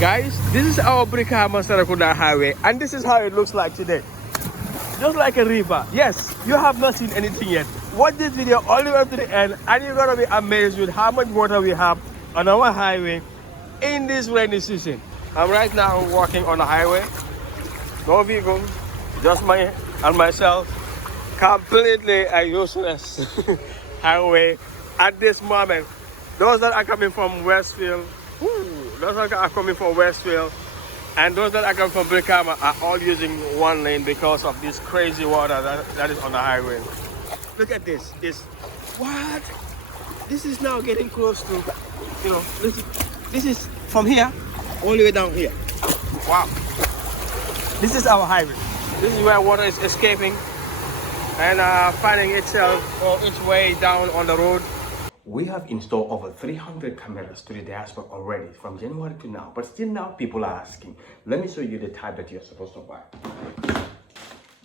Guys, this is our Brikama Sarakunda highway, and this is how it looks like today. Just like a river. Yes, you have not seen anything yet. Watch this video all the way up to the end, and you're gonna be amazed with how much water we have on our highway in this rainy season. I'm right now walking on the highway. No vehicle, just me and myself. Completely a useless highway at this moment. Those that are coming from Westfield, those that are coming from Westfield, and those that are coming from Brikama are all using one lane because of this crazy water that is on the highway. Look at this. What? This is now getting close to, this is from here all the way down here. Wow. This is our highway. This is where water is escaping and finding itself or its way down on the road. We have installed over 300 cameras to the dashboard already from January to now, but still now people are asking. Let me show you the type that you're supposed to buy.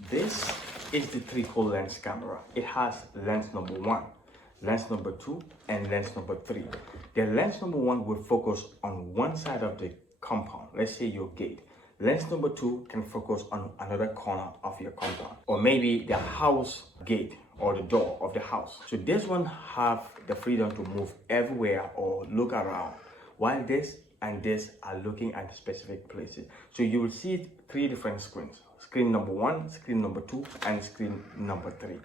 This is the triple lens camera. It has lens number 1, lens number 2, and lens number 3. The lens number 1 will focus on one side of the compound, let's say your gate. Lens number 2 can focus on another corner of your compound, or maybe the house gate or the door of the house. So this one have the freedom to move everywhere or look around, while this and this are looking at specific places. So you will see 3 different screens: screen number 1, screen number 2, and screen number 3,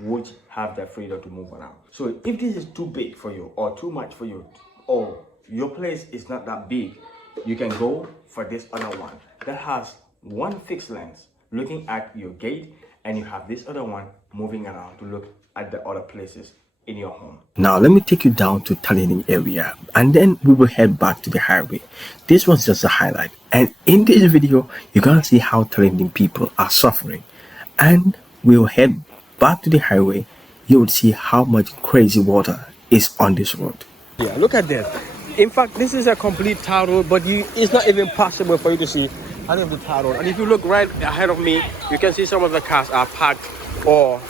which have the freedom to move around. So if this is too big for you or too much for you, or your place is not that big, you can go for this other one that has one fixed lens looking at your gate, and you have this other one moving around to look at the other places in your home. Now let me take you down to Talinding area, and then we will head back to the highway. This was just a highlight, and in this video you're gonna see how Talinding people are suffering, and we'll head back to the highway. You will see how much crazy water is on this road. Yeah, look at this. In fact, this is a complete tar road, but it's not even possible for you to see out of the tar road. And if you look right ahead of me, you can see some of the cars are parked or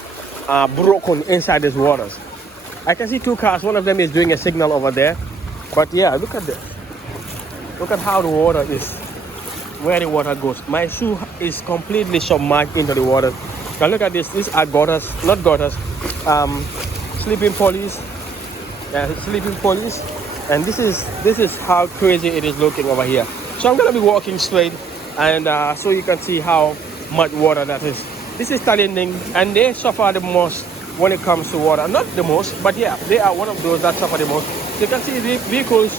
broken inside these waters. I can see 2 cars. One of them is doing a signal over there. But yeah, look at this. Look at how the water is, where the water goes. My shoe is completely submerged into the water. Now look at this. These are gutters, not gutters, sleeping pulleys. Sleeping pulleys. And this is how crazy it is looking over here. So I'm gonna be walking straight, and so you can see how much water that is. This is Talinding, and they suffer the most when it comes to water. Not the most, but yeah, they are one of those that suffer the most. So you can see the vehicles.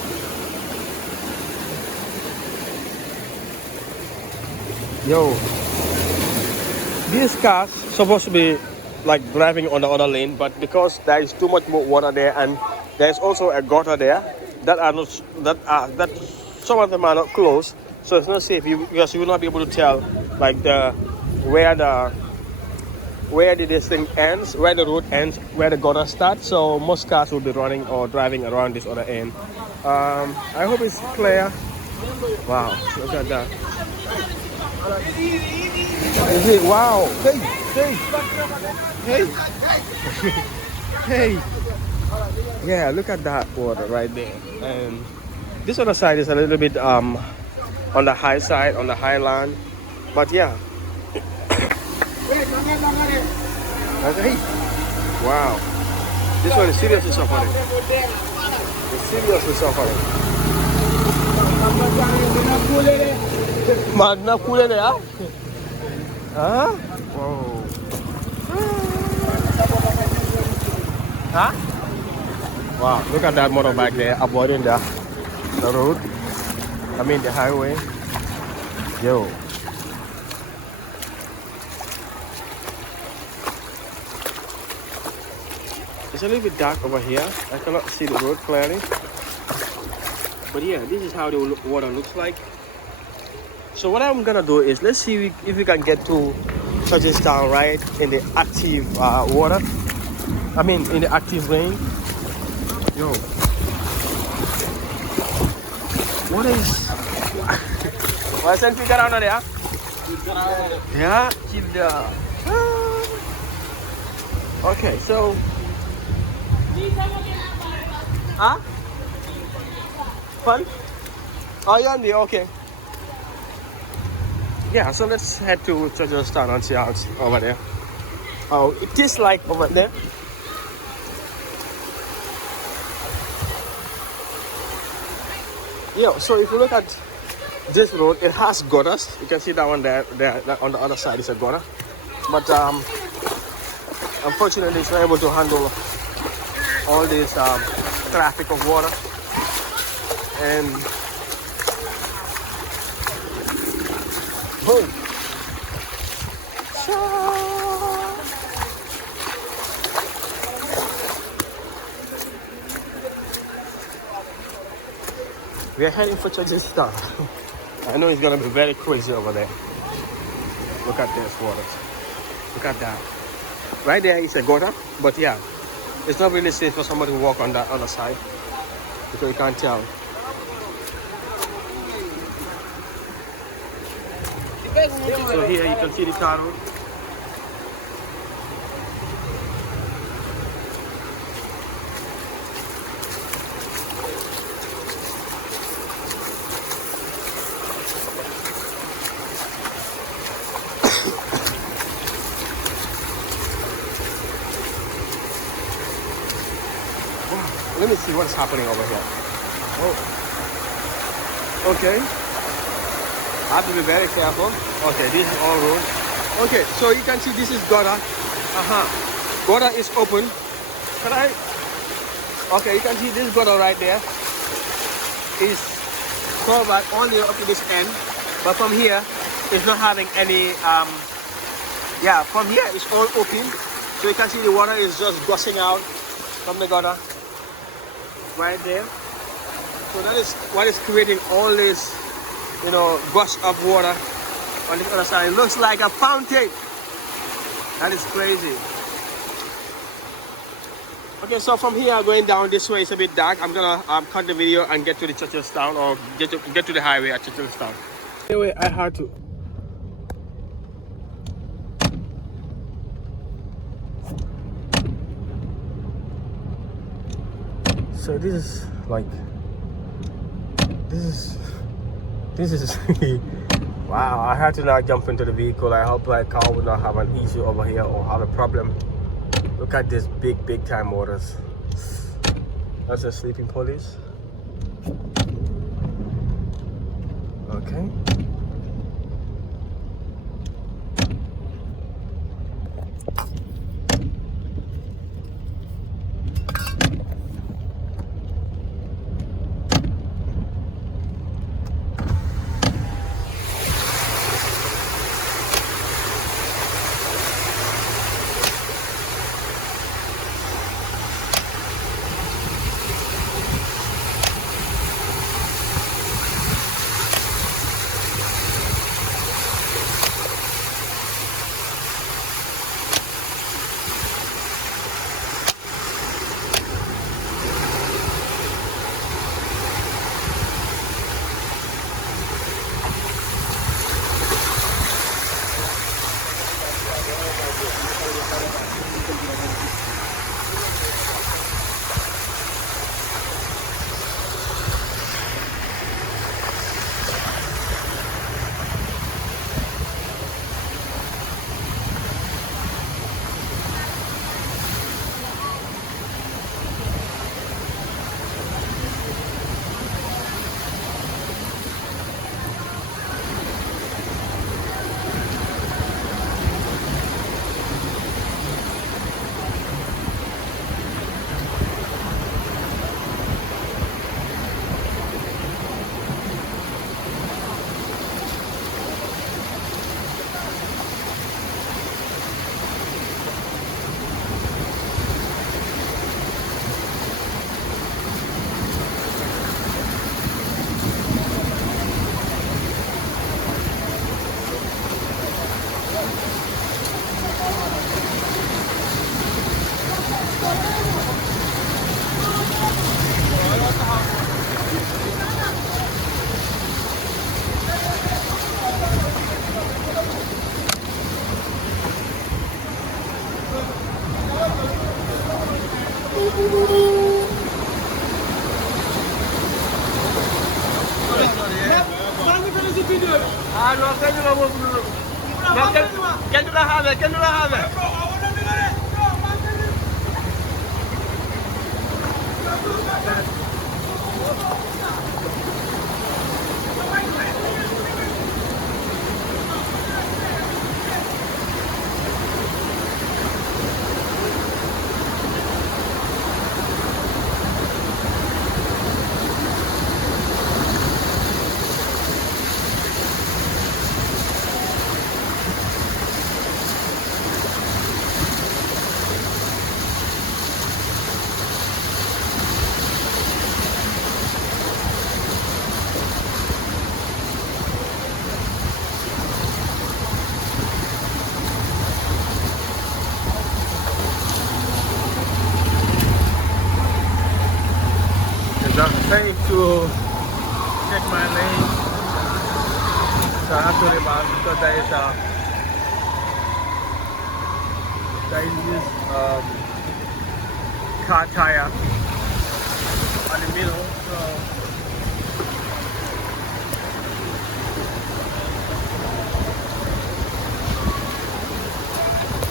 Yo, these cars supposed to be like driving on the other lane, but because there is too much more water there, and there's also a gutter there that some of them are not closed, so it's not safe because you will not be able to tell like where this thing ends, where the road ends, where the gutter starts. So most cars will be running or driving around this other end. I hope it's clear. Wow, look at that. Is it? Wow. Hey. Yeah, look at that water right there. And this other side is a little bit on the high side, on the high land. But yeah. Okay. Wow. This one is seriously suffering. It's seriously suffering. Magna Kule there? Huh? Whoa. Huh? Wow, look at that motorbike there, avoiding the road. I mean the highway. Yo. It's a little bit dark over here. I cannot see the road clearly. But yeah, this is how the water looks like. So what I'm gonna do is, let's see if we can get to Town right in the active water. I mean in the active rain. Yo. What is... Why send you around there? Yeah, okay, so... Huh? Fun? Oh, you're on there, okay. Yeah, so let's head to Town and see how it's over there. Oh, it is like over there. Yeah, so if you look at this road, it has gutters. You can see that one there, that on the other side is a gutter. But unfortunately, it's not able to handle all this traffic of water. And boom. We are heading for Tajikistan. I know it's gonna be very crazy over there. Look at this water. Look at that. Right there is a gutter, but yeah, it's not really safe for somebody to walk on that other side because you can't tell. So here you can see the tar road. Let me see what's happening over here. Oh, okay. I have to be very careful. Okay, this is all road. Okay, so you can see this is gutter. Gutter is open. Can I? Okay, you can see this gutter right there is covered only up to this end, but from here it's not having any. Yeah, from here it's all open, so you can see the water is just gushing out from the gutter right there. So that is what is creating all this, you know, gush of water on the other side. It looks like a fountain. That is crazy. Okay, so from here going down this way, it's a bit dark. I'm gonna cut the video and get to the Town, or get to the highway at Town. Anyway, I had to. So this is like, this is wow. I had to now jump into the vehicle. I hope my car will not have an issue over here or have a problem. Look at this big time waters. That's a sleeping police. Okay. Ah, no, kenn du la boobu noonu. Non, kenn du la xaame, kenn du la xaame. It's not safe to check my lane, so I have to remark because there is this car tire on the middle, so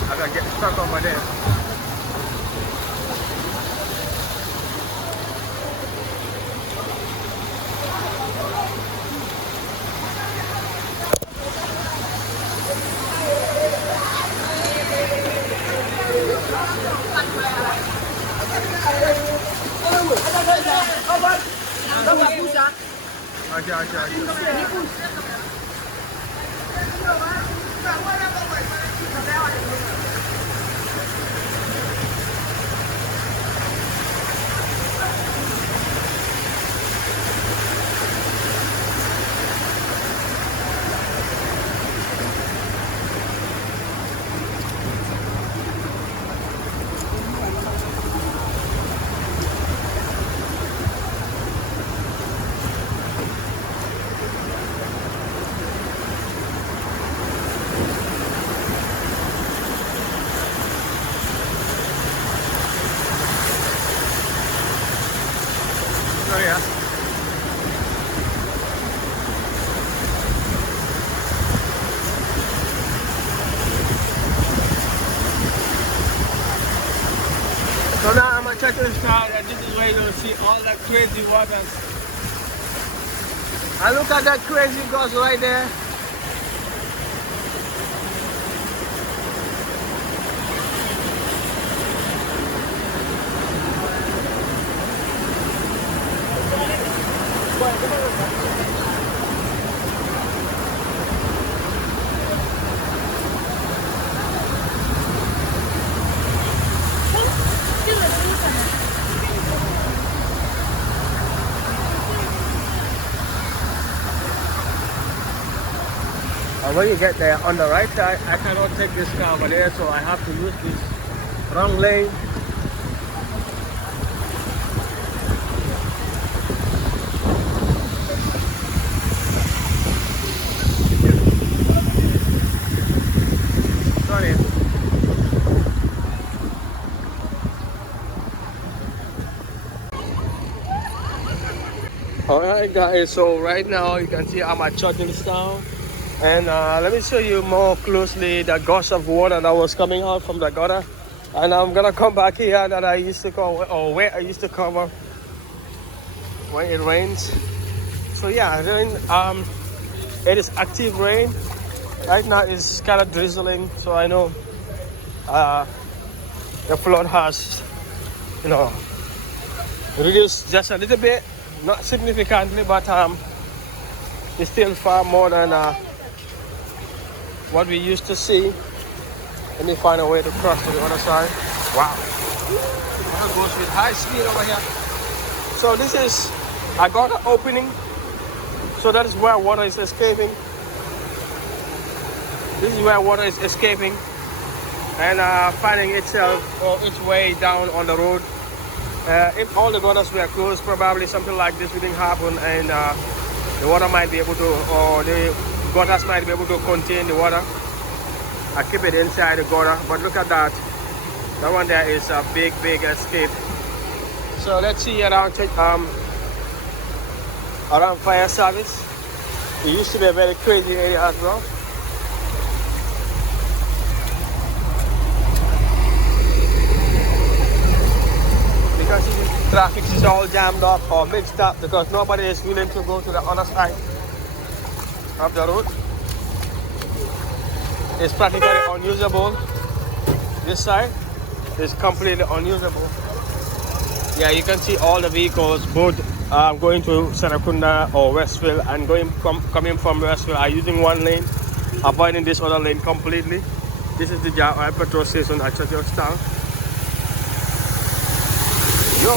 I gotta get stuck over there. Acha. Oh yeah. So now I'm gonna check this car, and this is where you're gonna see all that crazy waters. And look at that crazy gust right there. And when you get there on the right side, I cannot take this car over there, so I have to use this wrong lane. Sorry. Alright guys, so right now you can see I'm at Talinding. And let me show you more closely the gush of water that was coming out from the gutter. And I'm gonna come back here that I used to cover, or where I used to cover when it rains. So yeah, it is active rain. Right now it's kind of drizzling, so I know the flood has, reduced just a little bit, not significantly, but it's still far more than what we used to see. Let me find a way to cross to the other side. Wow. Water goes with high speed over here. So this is a gutter opening. So that is where water is escaping. This is where water is escaping and finding itself or its way down on the road. If all the gutters were closed, probably something like this wouldn't happen, and the water might be able to, or the gutters might be able to contain the water. I keep it inside the gutter, but look at that. That one there is a big escape. So let's see around fire service. It used to be a very crazy area as well. Because the traffic is all jammed up or mixed up because nobody is willing to go to the other side of the road. It's practically unusable. This side is completely unusable. Yeah, you can see all the vehicles both going to Serakunda or Westfield and coming from Westfield are using one lane, avoiding this other lane completely. This is the petrol station at Georgetown. Yo!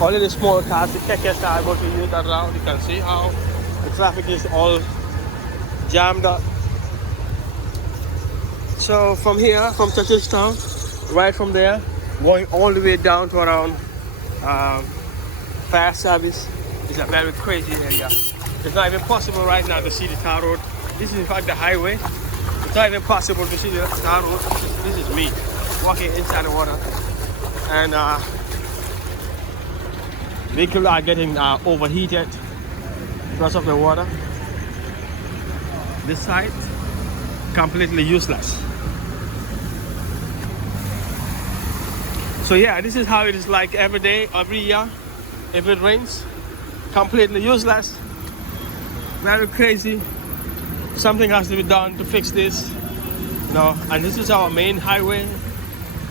Only the small cars, the kekes are able to use around. You can see how the traffic is all jammed up. So from here, from Town, right from there, going all the way down to around fire service, is a very crazy area. It's not even possible right now to see the tar road. This is in fact the highway. It's not even possible to see the tar road. This is me walking inside the water, and vehicles are getting overheated because of the water. This side, completely useless. So yeah, this is how it is like every day, every year. If it rains, completely useless. Very crazy. Something has to be done to fix this. And this is our main highway.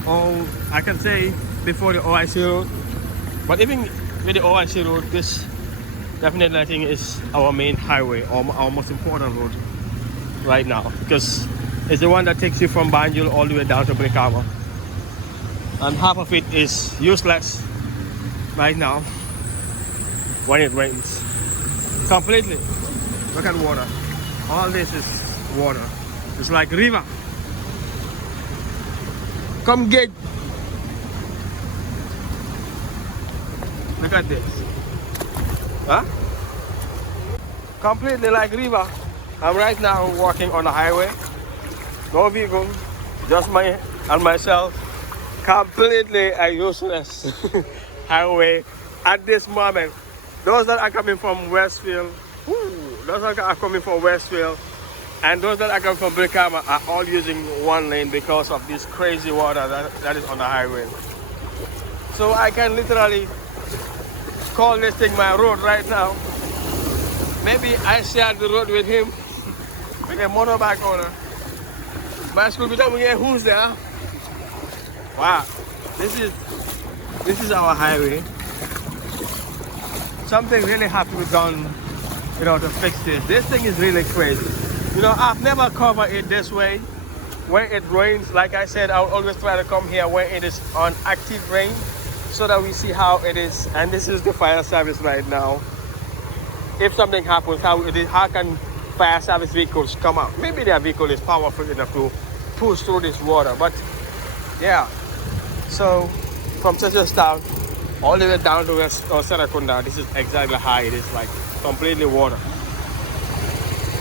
Or I can say before the OIC road. But even with the OIC road, this definitely I think is our main highway or our most important road right now, because it's the one that takes you from Banjul all the way down to Brikama, and half of it is useless right now when it rains completely. Look at water. All this is water. It's like river. Come get. Look at this. Huh? Completely like river. I'm right now walking on the highway. No vehicle, just me and myself. Completely a useless highway at this moment. Those that are coming from Westfield, those that are coming from Westfield, and those that are coming from Brikama are all using one lane because of this crazy water that is on the highway. So I can literally call this thing my road right now. Maybe I share the road with him, with a motorbike owner. My school be telling me, who's there? Wow, this is our highway. Something really has to be done, to fix this. This thing is really crazy. I've never covered it this way. When it rains, like I said, I'll always try to come here when it is on active rain, so that we see how it is. And this is the fire service right now. If something happens, how can fire service vehicles come out? Maybe their vehicle is powerful enough to push through this water, but yeah. So from Town all the way down to West or Serakunda, this is exactly how it is, like completely water.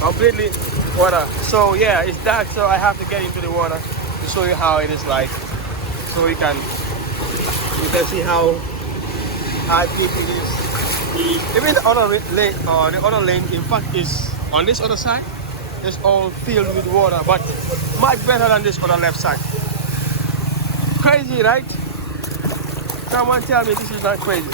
Completely water. So yeah, it's dark, so I have to get into the water to show you how it is like, so you can see how deep it is. Even the other lane, in fact, is on this other side. It's all filled with water, but much better than this other left side. Crazy, right? Someone tell me this is not crazy.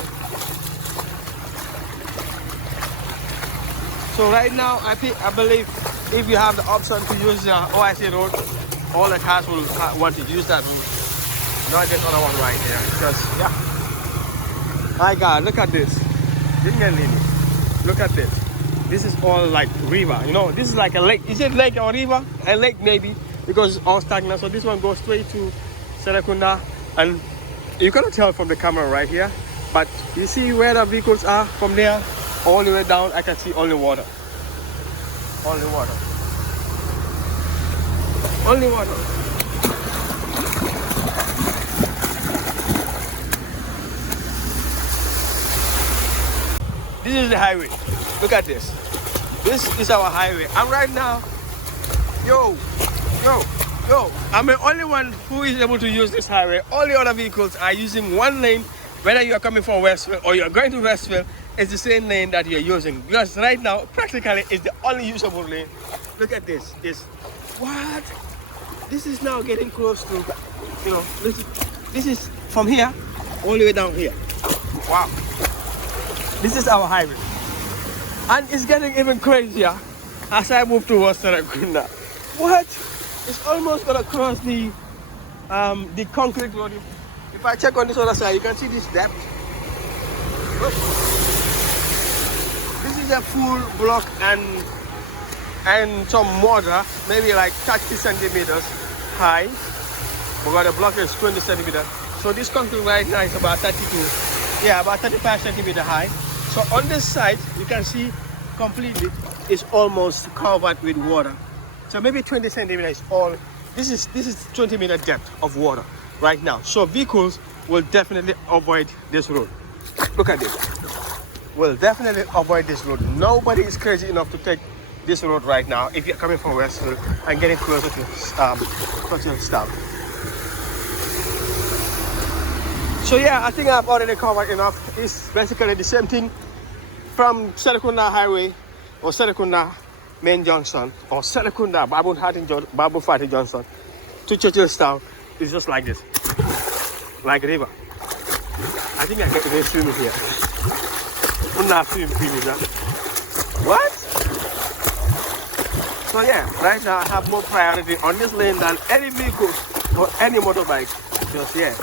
So right now, I believe if you have the option to use the OIC road, all the cars will want to use that route, not this other one right here. Because yeah, my God, look at this. Look at this. This is all like river. This is like a lake. Is it lake or river? A lake maybe, because it's all stagnant. So this one goes straight to Serakunda, and you cannot tell from the camera right here, but you see where the vehicles are from there all the way down. I can see only water. Only water. Only water. This is the highway. Look at this. This is our highway. And right now, yo, Yo, I'm the only one who is able to use this highway. All the other vehicles are using one lane. Whether you are coming from Westville or you are going to Westville, it's the same lane that you're using. Because right now, practically, it's the only usable lane. Look at this. What? This is now getting close to, you know, this is from here all the way down here. Wow. This is our highway. And it's getting even crazier as I move towards Serekunda. What? It's almost gonna cross the concrete road. If I check on this other side, you can see this depth. Look. This is a full block and some mortar, maybe like 30 centimeters high. Because the block is 20 centimeters. So this concrete right now is about 35 centimeters high. So on this side, you can see completely it's almost covered with water. So maybe 20 centimeters is all. This is 20 meter depth of water right now. So vehicles will definitely avoid this road. Look at this. Will definitely avoid this road. Nobody is crazy enough to take this road right now if you're coming from Westville and getting closer to Stown. So yeah, I think I've already covered enough. It's basically the same thing from Serekunda Highway or Serekunda Main Junction or Serekunda Babu Fati Junction to Churchillstown. It's just like this, like a river. I think I get to swim here. I'm not swimming, what? So yeah, right now I have more priority on this lane than any vehicle or any motorbike. Because yeah,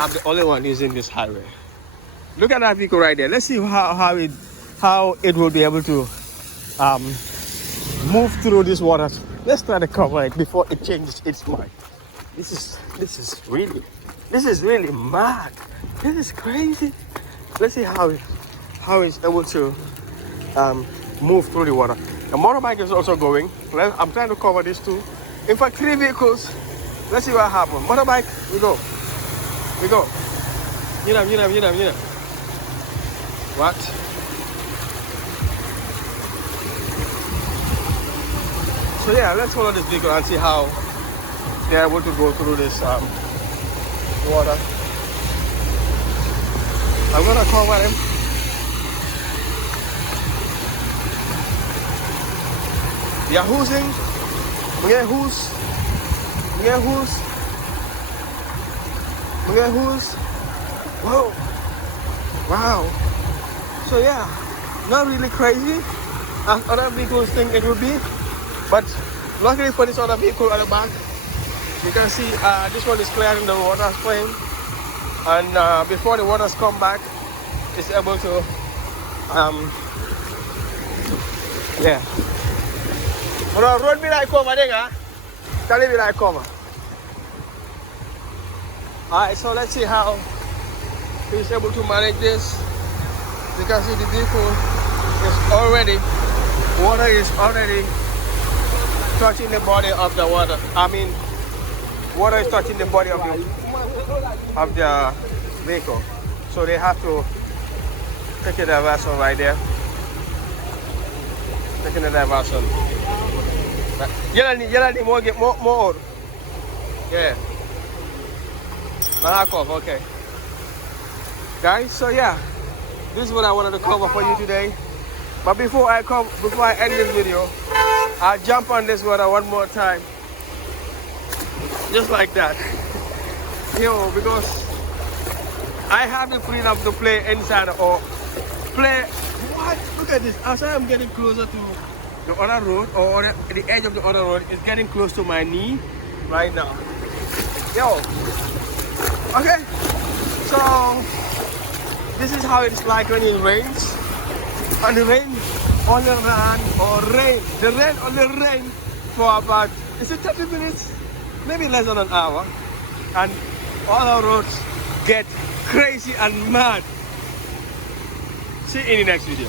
I'm the only one using this highway. Look at that vehicle right there. Let's see how it will be able to move through this water. Let's try to cover it before it changes its mind. This is really mad. This is crazy. Let's see how it's able to move through the water. The motorbike is also going. I'm trying to cover this too. In fact, 3 vehicles. Let's see what happens. Motorbike, we go. You know. What? So yeah, let's follow this vehicle and see how they're able to go through this water. I'm gonna cover them. Yeah, whoosing. Whoa. Wow. So yeah, not really crazy as other vehicles think it would be. But luckily for this other vehicle at the back, you can see this one is clearing the water frame. And before the waters come back, it's able to, yeah. Road me like cover then, huh? Tell me like cover. Alright, so let's see how he's able to manage this. You can see the vehicle is already, water is already touching the body of the water. Water is touching the body of the vehicle. So they have to take the diversion right there. Taking the diversion. You need more. Yeah. Okay. Guys, so yeah, this is what I wanted to cover for you today. But before I end this video, I'll jump on this water one more time. Just like that. Because I have the freedom to play inside or play. What? Look at this. As I'm getting closer to the other road or the edge of the other road, it's getting close to my knee right now. Okay. So this is how it's like when it rains. And the rain only rain for about, is it 30 minutes? Maybe less than an hour. And all our roads get crazy and mad. See you in the next video.